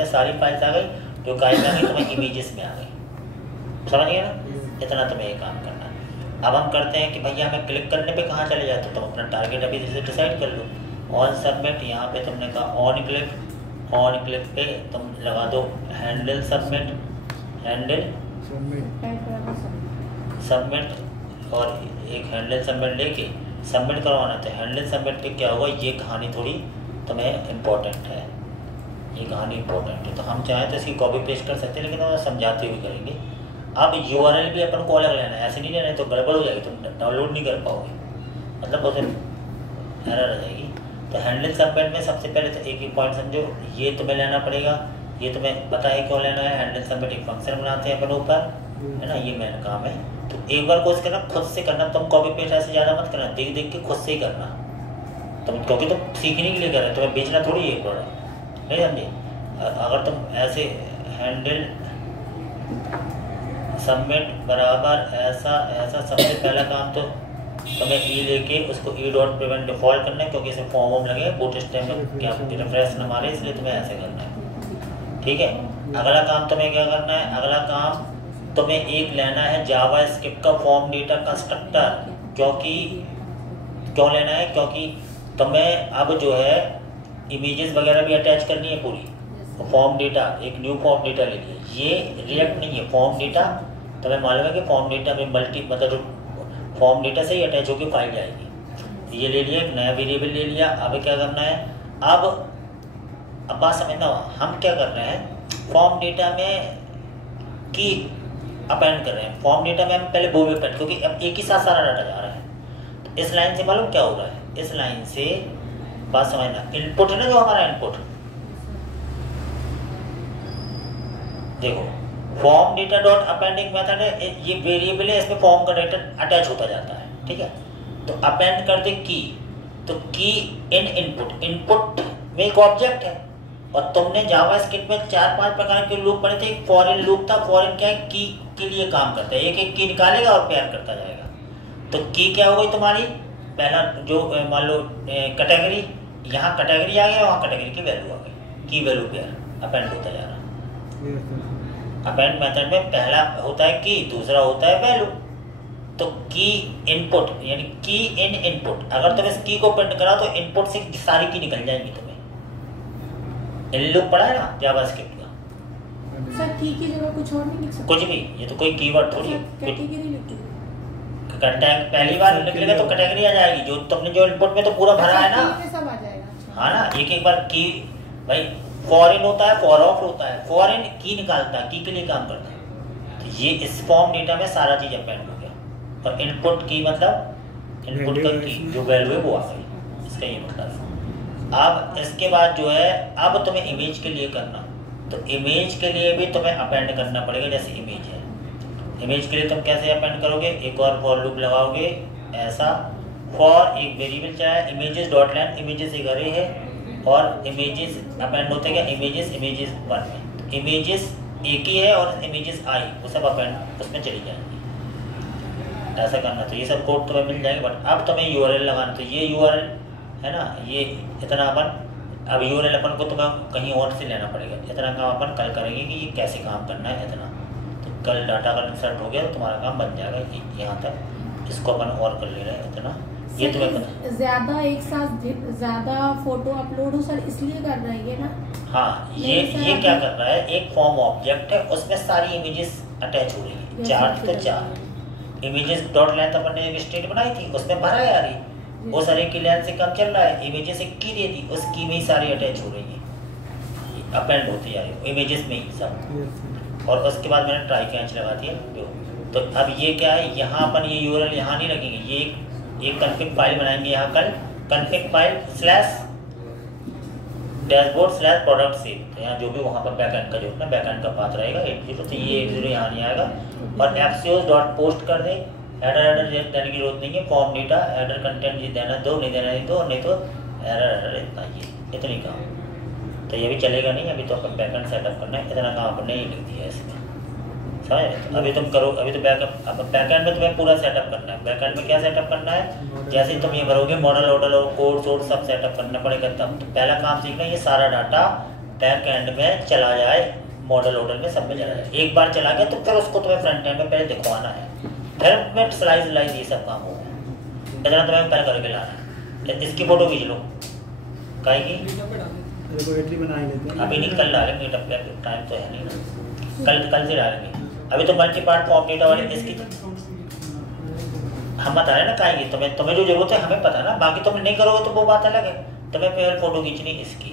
सारी फाइल्स आ गई, जो काय में आ गई तुम्हें इमेजेस में आ गई। समझ गए ना? इतना तुम्हें ये काम करना है। अब हम करते हैं कि भैया हमें क्लिक करने पे कहाँ चले जाते, तो तुम अपना टारगेट अभी जैसे डिसाइड कर लो। ऑन सबमिट, यहाँ पे तुमने कहा ऑन क्लिक पे तुम लगा दो हैंडल सबमिट, हैंडल सबमिट और एक हैंडल सबमिट लेके सबमिट करवाना। तो हैंडल सबमिट पे क्या होगा, ये कहानी थोड़ी तुम्हें इम्पोर्टेंट है, ये कहानी इंपॉर्टेंट है। तो हम चाहें तो इसकी कॉपी पेस्ट कर सकते हैं, लेकिन हम समझाते हुए करेंगे। अब यूआरएल भी अपन को अलग लेना है, ऐसे नहीं लेना है तो गड़बड़ हो जाएगी, तुम डाउनलोड नहीं कर पाओगे, मतलब बहुत एरर आ जाएगी। तो हैंडल सबमिट में सबसे पहले तो एक ही पॉइंट समझो, ये तुम्हें लेना पड़ेगा, ये तुम्हें पता है क्यों लेना है। हैंडल सबमिट एक फंक्शन बनाते हैं अपन ऊपर, है ना, ये मेन काम है। तो एक बार कोर्स करना, खुद से करना, तुम कॉपी पेस्ट ऐसे ज़्यादा मत करना, देख देख के खुद से ही करना तुम, क्योंकि तुम सीखने के लिए कर रहे हो, तुम्हें बेचना थोड़ी है प्रोडक्ट, नहीं समझे। अगर तुम ऐसे हैंडल सबमिट बराबर ऐसा सबसे पहला काम तो तुम्हें ई लेके उसको ई डॉट प्रिवेंट डिफॉल्ट करना है, क्योंकि इसे फॉर्म लगे बूट स्टेम में क्या रेफरेंस न मारे, इसलिए तुम्हें ऐसे करना है, ठीक है। अगला काम तुम्हें क्या करना है, अगला काम तुम्हें एक लेना है जावास्क्रिप्ट का फॉर्म डेटा कंस्ट्रक्टर। क्यों लेना है, क्योंकि तुम्हें अब जो है इमेजेस वगैरह भी अटैच करनी है पूरी। तो फॉर्म डेटा, एक न्यू फॉर्म डेटा ले लिया, ये रिएक्ट नहीं है, फॉर्म डेटा तुम्हें मालूम है कि फॉर्म डेटा में मतलब फॉर्म डेटा से ही अटैच होकर फाइल जाएगी। ये ले लिया, एक नया वेरिएबल ले लिया। अब क्या करना है, अब बात समझना, हम क्या कर रहे हैं, फॉर्म डेटा में की अपेंड कर रहे हैं। फॉर्म डेटा में हम पहले वो भी अपेंड, क्योंकि अब एक ही साथ सारा डाटा जा रहा है। तो इस लाइन से मालूम क्या हो रहा है, इस लाइन से बात समझना, इनपुट है ना जो हमारा इनपुट, देखो form data dot appending method है, ये वेरिएबल है, इसमें फॉर्म का डेटा अटैच होता जाता है, ठीक है। तो अपेंड कर दे की, तो की इन इनपुट में एक ऑब्जेक्ट है, और तुमने जावास्क्रिप्ट में 4-5 प्रकार के लूप पढ़े थे। एक फॉरेन लूप था, फॉरेन क्या है, की के लिए काम करता है, एक एक की निकालेगा और पेयर करता जाएगा। तो की क्या हो गई तुम्हारी, पहला जो मान लो कैटेगरी, यहाँ कैटेगरी आ गया, वहाँ कैटेगरी की वैल्यू आ गई, की वैल्यू पेयर अपेंड होता जा रहा। अपेंड मेथड में पहला होता है की, दूसरा होता है वैल्यू। तो की इनपुट यानी की इन इनपुट, अगर तुम इस की को प्रिंट करा तो इनपुट से सारी की निकल जाएंगी। तुम्हें इन लूप पढ़ा है ना जावास्क्रिप्ट का, सर की की जगह कुछ और नहीं लिख सकते, कुछ भी, ये तो कोई कीवर्ड थोड़ी है। कैटेगरी लिखी पहली बार निकलेगा तो कैटेगरी आ जाएगी, जो तुमने जो इनपुट में तो पूरा भरा है ना, सब आ जाएगा। हाँ ना, एक बार की, भाई फॉरेन होता है, फॉर ऑफ होता है, फॉरेन की निकालता है, की के लिए काम करता है। तो ये इस फॉर्म डेटा में सारा चीज अपेंड हो गया, और इनपुट की मतलब इनपुट का की जो वैल्यू है वो आ गई, इसका ये मतलब है। अब इसके बाद जो है, अब तुम्हें इमेज के लिए करना, तो इमेज के लिए भी तुम्हें अपेंड करना पड़ेगा। जैसे इमेज है, इमेज के लिए तुम कैसे अपेंड करोगे, एक और फॉर लूप लगाओगे ऐसा, फॉर एक वेरिएबल चाहे इमेजेस डॉट लेन, इमेजेस एक अरे है, और इमेजेस अपेंड होते हैं इमेजेस 1 में, तो इमेजेस एक ही है और इमेजेस आई वो सब अपेंड उसमें चली जाएंगी। ऐसा करना, तो ये सब कोड तुम्हें मिल जाएंगे। बट अब तुम्हें यूआरएल लगाना, तो ये यूआरएल है ना, ये इतना अपन, अब यूआरएल अपन को तुम्हें कहीं और से लेना पड़ेगा। इतना काम अपन कल करेंगे कि ये कैसे काम करना है इतना। तो कल डाटा का इंसर्ट हो गया तो तुम्हारा काम बन जाएगा यहाँ तक, इसको अपन और कर ले रहे हैं इतना। ये तुम्हें पता, ज्यादा एक साथ ज्यादा फोटो अपलोड हो सर, इसलिए कर रहे हैं ना। हाँ, ये क्या कर रहा है, एक फॉर्म ऑब्जेक्ट है, उसमें सारी इमेजेस अटैच हो रही है, 4 तो 4 इमेजेस डॉट लेंथ अपन ने एक स्टेट बनाई थी, उसमें भरा है यार, उस अरे की लेंथ से कम चल रहा है, इमेजेस एक की दे दी, उस की में ही सारी अटैच हो रही है, अपेंड होती है इमेजेस में ही सब। और उसके बाद मैंने ट्राई कैच लगा दिया। तो अब ये क्या है, यहाँ अपन ये यूआरएल यहाँ नहीं रखेंगे, ये एक कॉन्फ़िग फाइल बनाएंगे यहाँ कल, कॉन्फ़िग फाइल /डैशबोर्ड /प्रोडक्ट से, तो यहाँ जो भी वहाँ पर बैकएंड का जो है ना, बैकएंड का पाथ रहेगा 80, तो ये 80 यहाँ नहीं आएगा। और fcos.post कर दे, हेडर देने की जरूरत नहीं है, फॉर्म डेटा हेडर कंटेंट जी देना दो, नहीं देना नहीं दो, नहीं तो एरर इतना ही, इतनी काम। तो ये भी चलेगा नहीं, अभी तो अपन बैकएंड सेटअप करना है, इतना काम अपन ने ही लिख दिया है इसमें, समझ। तो अभी तुम करो, अभी तो बैकएंड में तुम्हें पूरा सेटअप करना है। बैकएंड में क्या सेटअप करना है, जैसे तुम ये भरोगे मॉडल वॉडल और कोड सब सेटअप करना पड़ेगा। तब तो पहला काम सीखना, ये सारा डाटा बैक एंड में चला जाए, मॉडल ऑर्डर में सब में चला जाए। एक बार चला गया तो फिर उसको तुम्हें फ्रंट एंड में पहले दिखवाना है, फिर में स्लाइस ये सब काम होगा, इतना तुम्हें पहले करके लाना है। इसकी फोटो खींच लो, काहेगी अभी नहीं, कल डालेंगे मीटअप पे, टाइम तो है नहीं ना, कल से डालेंगे। अभी तो मल्टी पार्ट फॉर्म डेटा वाले इसकी हम बता रहे ना काहेगी, तुम्हें जो जरूरत है हमें पता है ना, बाकी तुम नहीं करोगे तो वो बात अलग है। तुम्हें पहले फोटो खींचनी इसकी,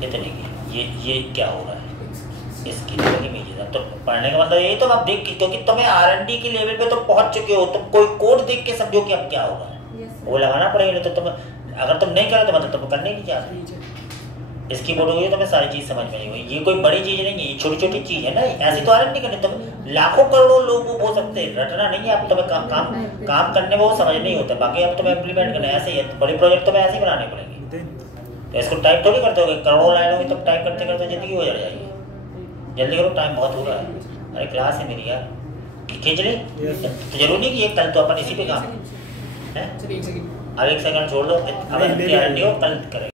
इतने की, ये क्या हो रहा है इसकी इमेज, तो पढ़ने का मतलब यही तो आप देख, क्योंकि तुम्हें R&D के लेवल पे तो पहुंच चुके हो, तुम कोई कोड देख के समझो कि अब क्या होगा, वो लगाना पड़ेगा। नहीं तो तुम अगर तुम नहीं करो तो मतलब तुम करने नहीं चाहते। इसकी फोटो हुई तो मैं सारी चीज समझ में आई हुई, ये कोई बड़ी चीज नहीं है, ये छोटी छोटी चीज है ना, ऐसी तो R&D करनी, तुम लाखों करोड़ों लोग वो हो सकते हैं, रटना नहीं है। अब तुम्हें काम करने में वो समझ नहीं होता, बाकी अब तुम्हें इम्प्लीमेंट करना ऐसे ही है, बड़ी प्रोजेक्ट तुम्हें ऐसे ही बनाने पड़ेंगे। तो इसको टाइप थोड़ी करते हो, करोड़ों लाइन होगी तब टाइप करते करते जिंदगी हो जाएगी। जल्दी करो, टाइम बहुत हो रहा है। अरे क्लास है मेरी यार, खींच ली तो जरूरी नहीं कि ये कल तो अपन इसी पे काम है। अब 1 सेकंड छोड़ दो, अब R&D हो कल करें।